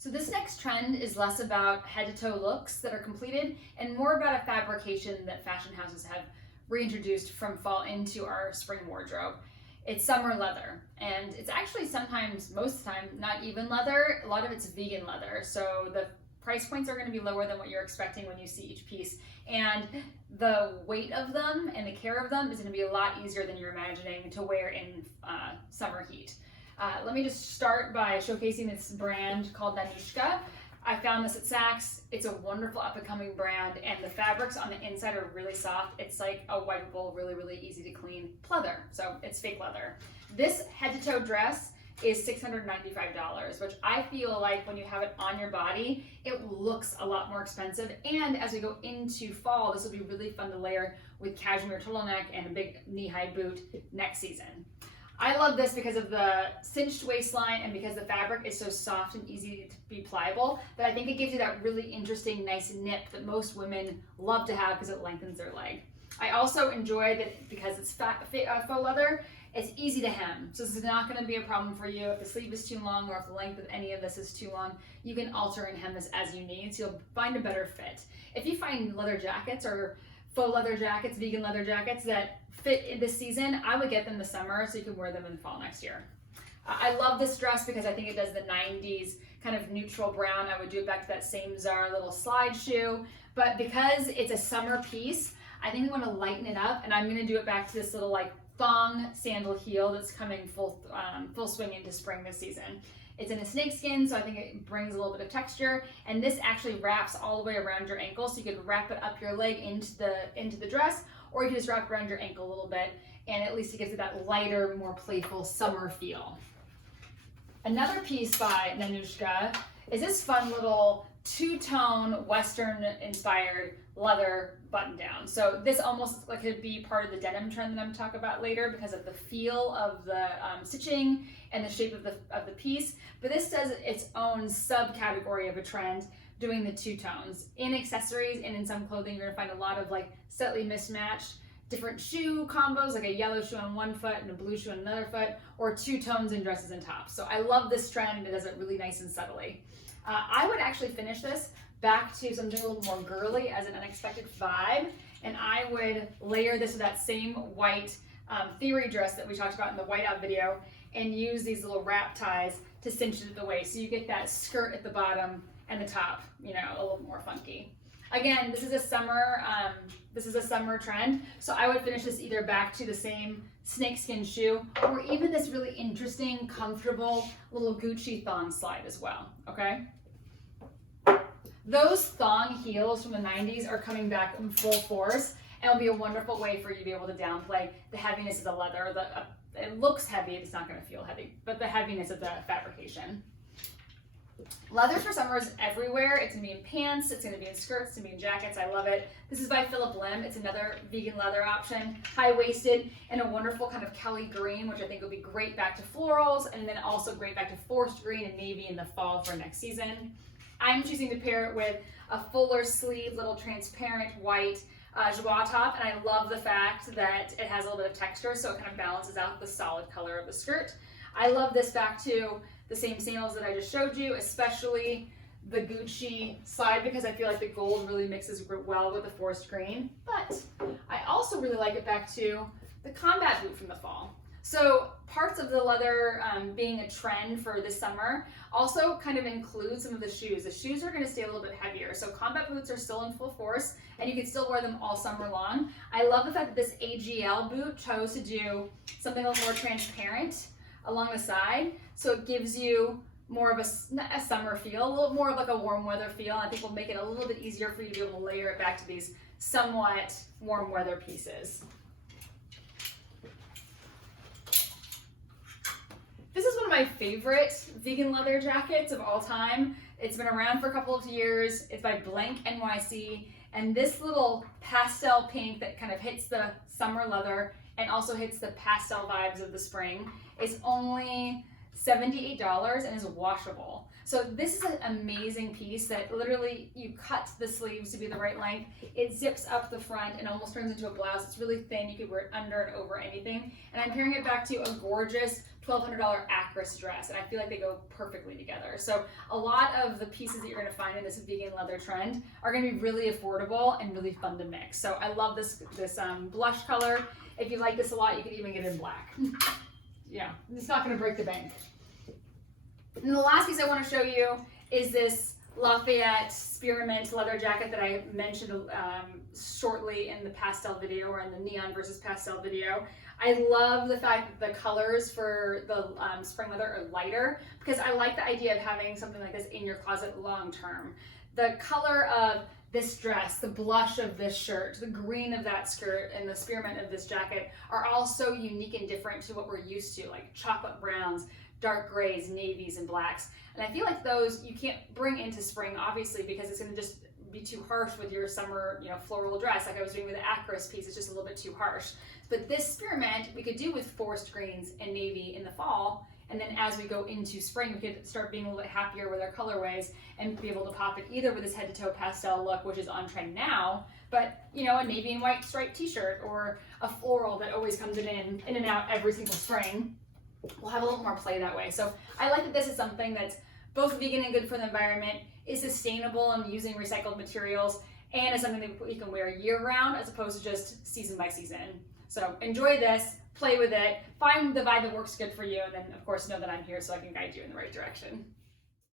So this next trend is less about head to toe looks that are completed and more about a fabrication that fashion houses have reintroduced from fall into our spring wardrobe. It's summer leather, and it's actually sometimes, most of the time, not even leather. A lot of it's vegan leather, so the price points are going to be lower than what you're expecting when you see each piece, and the weight of them and the care of them is going to be a lot easier than you're imagining to wear in summer heat. Let me just start by showcasing this brand called Nanushka. I found this at Saks. It's a wonderful up-and-coming brand, and the fabrics on the inside are really soft. It's like a wipeable, really, really easy to clean pleather. So it's fake leather. This head-to-toe dress is $695, which I feel like when you have it on your body, it looks a lot more expensive. And as we go into fall, this will be really fun to layer with cashmere turtleneck and a big knee-high boot next season. I love this because of the cinched waistline and because the fabric is so soft and easy to be pliable, that I think it gives you that really interesting, nice nip that most women love to have because it lengthens their leg. I also enjoy that because it's faux leather, it's easy to hem. So this is not going to be a problem for you if the sleeve is too long or if the length of any of this is too long. You can alter and hem this as you need, so you'll find a better fit. If you find leather jackets or faux leather jackets, vegan leather jackets that fit in this season, I would get them this summer so you can wear them in the fall next year. I love this dress because I think it does the 90s kind of neutral brown. I would do it back to that same Zara little slide shoe, but because it's a summer piece, I think I want to lighten it up, and I'm going to do it back to this little like thong sandal heel that's coming full swing into spring this season. It's in a snakeskin, so I think it brings a little bit of texture, and this actually wraps all the way around your ankle, so you could wrap it up your leg into the dress, or you can just wrap around your ankle a little bit, and at least it gives it that lighter, more playful summer feel. Another piece by Nanushka is this fun little two-tone Western-inspired leather button-down. So this almost like could be part of the denim trend that I'm talking about later because of the feel of the stitching and the shape of the piece. But this does its own subcategory of a trend, doing the two tones. In accessories and in some clothing, you're gonna find a lot of like slightly mismatched different shoe combos, like a yellow shoe on one foot and a blue shoe on another foot, or two tones in dresses and tops. So I love this trend. It does it really nice and subtly. I would actually finish this back to something a little more girly as an unexpected vibe, and I would layer this with that same white theory dress that we talked about in the whiteout video and use these little wrap ties to cinch it at the waist, so you get that skirt at the bottom and the top, you know, a little more funky. Again, this is a summer trend, so I would finish this either back to the same snakeskin shoe or even this really interesting, comfortable little Gucci thong slide as well, okay? Those thong heels from the 90s are coming back in full force, and it'll be a wonderful way for you to be able to downplay the heaviness of the leather. It looks heavy, it's not gonna feel heavy, but the heaviness of the fabrication. Leather for summer is everywhere. It's gonna be in pants, it's gonna be in skirts, it's gonna be in jackets. I love it. This is by Phillip Lim. It's another vegan leather option, high-waisted, and a wonderful kind of Kelly green, which I think will be great back to florals, and then also great back to forest green and navy in the fall for next season. I'm choosing to pair it with a fuller sleeve, little transparent white joie top, and I love the fact that it has a little bit of texture, so it kind of balances out the solid color of the skirt. I love this back to the same sandals that I just showed you, especially the Gucci slide, because I feel like the gold really mixes well with the forest green. But I also really like it back to the combat boot from the fall. So parts of the leather being a trend for this summer also kind of include some of the shoes. The shoes are going to stay a little bit heavier. So combat boots are still in full force, and you can still wear them all summer long. I love the fact that this AGL boot chose to do something a little more transparent along the side, so it gives you more of a summer feel, a little more of like a warm weather feel. I think will make it a little bit easier for you to be able to layer it back to these somewhat warm weather pieces. This is one of my favorite vegan leather jackets of all time. It's been around for a couple of years. It's by Blank NYC, and this little pastel pink that kind of hits the summer leather and also hits the pastel vibes of the spring is only $78 and is washable. So this is an amazing piece that literally you cut the sleeves to be the right length. It zips up the front and almost turns into a blouse. It's really thin. You could wear it under and over anything. And I'm pairing it back to a gorgeous $1,200 Acris dress, and I feel like they go perfectly together. So a lot of the pieces that you're going to find in this vegan leather trend are going to be really affordable and really fun to mix. So I love this blush color. If you like this a lot, you could even get it in black. Yeah, it's not going to break the bank. And the last piece I want to show you is this Lafayette Spearmint leather jacket that I mentioned shortly in the pastel video, or in the neon versus pastel video. I love the fact that the colors for the spring leather are lighter, because I like the idea of having something like this in your closet long term. The color of this dress, the blush of this shirt, the green of that skirt, and the spearmint of this jacket are all so unique and different to what we're used to, like chocolate browns, dark grays, navies, and blacks. And I feel like those you can't bring into spring, obviously, because it's going to just be too harsh with your summer, floral dress, like I was doing with the Acris piece. It's just a little bit too harsh. But this spearmint we could do with forest greens and navy in the fall, and then as we go into spring, we could start being a little bit happier with our colorways and be able to pop it either with this head-to-toe pastel look, which is on trend now, but a navy and white striped t-shirt, or a floral that always comes in and out every single spring. We'll have a little more play that way. So I like that this is something that's both vegan and good for the environment, is sustainable and using recycled materials, and is something that you can wear year round as opposed to just season by season. So enjoy this, play with it, find the vibe that works good for you, and then of course know that I'm here so I can guide you in the right direction.